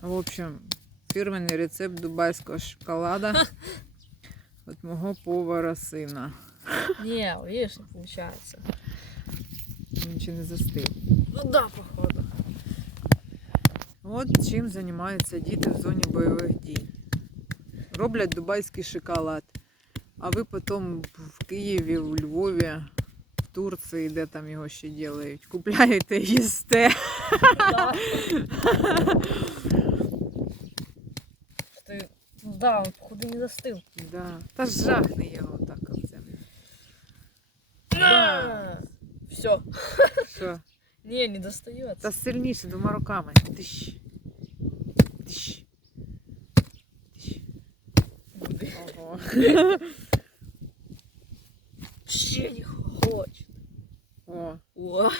В общем, фірменний рецепт дубайського шоколада від мого повара сина. Не, видишь, не получается. Він ще не застив. Ну да, походу. От чим займаються діти в зоні бойових дій. Роблять дубайський шоколад. А ви потім в Києві, в Львові, в Турції, де там його ще ділають, купляєте і їсте. Да. Да, он походу не застыл. Да. Та жахни його так об землю. Все. Що? Не, не достается. Та сильніше двома руками. Тищ. Тищ. Тищ. Ого. Вообще не хочет. О, О,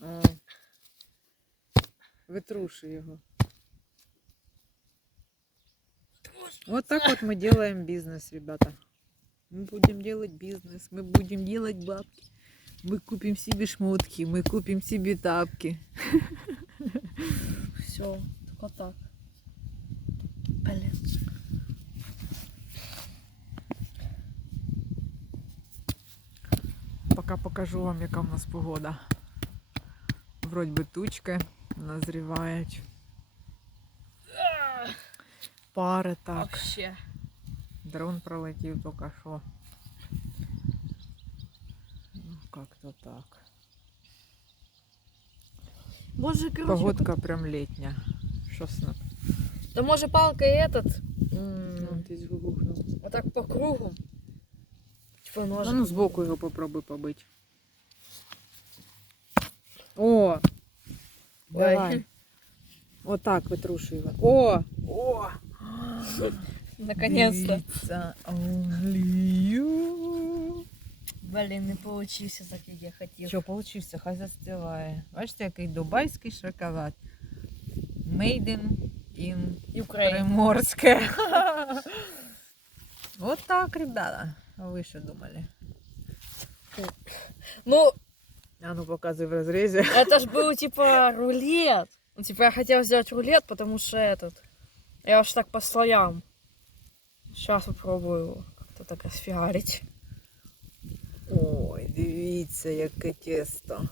о. Витруши його. Вот так вот мы делаем бизнес, ребята. Мы будем делать бизнес, мы будем делать бабки. Мы купим себе шмотки, мы купим себе тапки. все, только так. Блин. Пока покажу вам, яка в нас погода. Вроді би тучки назрівають. Пари так. Вообще. Дрон пролетів тільки що. Ну, как-то так. Боже, короче, Погодка прям літня. Що снап? Да может палкой этот, Ну, м, ти згугнув. вот так по кругу. Типа А ножик. ну збоку його попробуй побити. О! Давай. Отак витрушуй його. О! О! Наконец-то. Дивіться, only you. Блин, не получился так, як я хотел. Що, получився, хай застиває. Бачите, який дубайський шоколад. Made in, in Украина. Приморське. Вот так, ребята. А ви що думали? Ну, А ну показуй в розрізі. это ж был типа рулет. Ну, типа я хотела сделать рулет, потому что этот. Я уж так по слоям. Сейчас попробую как-то так расфигарить. Ой, дивіться, яке тісто.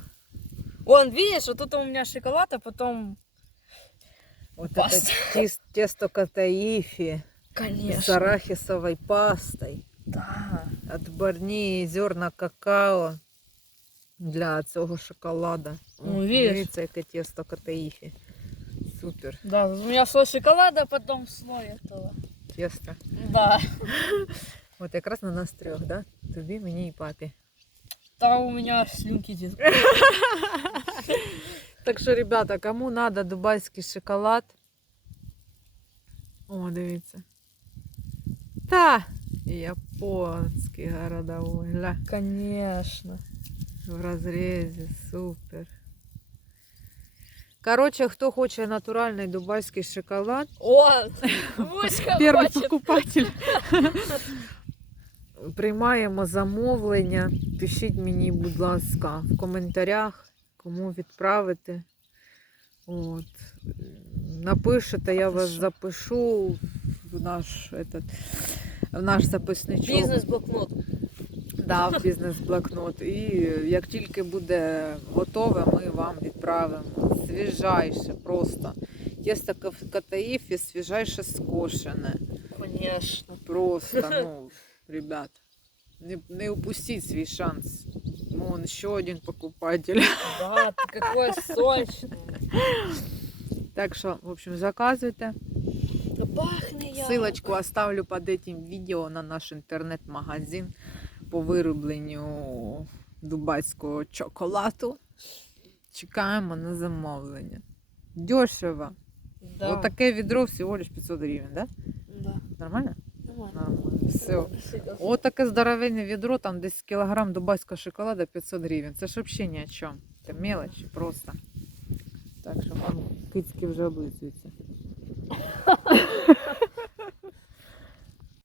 Вон, видишь, вот тут у меня шоколад, а потом... Вот Паста. это тес- тесто катаифи с Конечно. арахисовой пастой. Да. Отборні зерна какао для цього шоколада. Ну, О, видиш? Дивіться, яке тесто катаїфі. Супер Да, у меня слой шоколада, а потом слой этого. тесто. Да. От якраз на нас трьох, да? Тобі, мені і папі. Там у меня слюнки здесь. Так що, ребята, кому надо дубайський шоколад. О, дивіться. Та! Японський городовой. Гля. Конечно. В розрізі, супер. Коротше, хто хоче натуральний дубайський шоколад, О, перший хочет. покупатель. Приймаємо замовлення. Пишіть мені, будь ласка, в коментарях, кому відправити. От. Напишете, я вас запишу в наш, этот, в наш записничок. Бизнес-блокнот. Да, в бізнес-блокнот. І як тільки буде готове, ми вам відправимо. Свіжайше, просто. Тісто каф- катаїфі свіжайше скошене. Конечно. Просто, ну, ребят, не, не упустіть свій шанс. Вон ще один покупатель. Да, ты какой сочный. Так що, в общем, заказуйте. Да пахнет я. Ссылочку оставлю под этим видео на наш інтернет-магазин По виробленню дубайського чоколаду. Чекаємо на замовлення. Дешево. Да. Вот таке відро всього лиш 500 гривень, да? Да. Нормально? Нормально. Нормально. Все. Сидел. Таке здоровенне відро, там десь кілограм дубайського шоколада 500 гривень. Це ж взагалі ні о чому. Це мелочі просто. Так що там кицьки вже облизуються.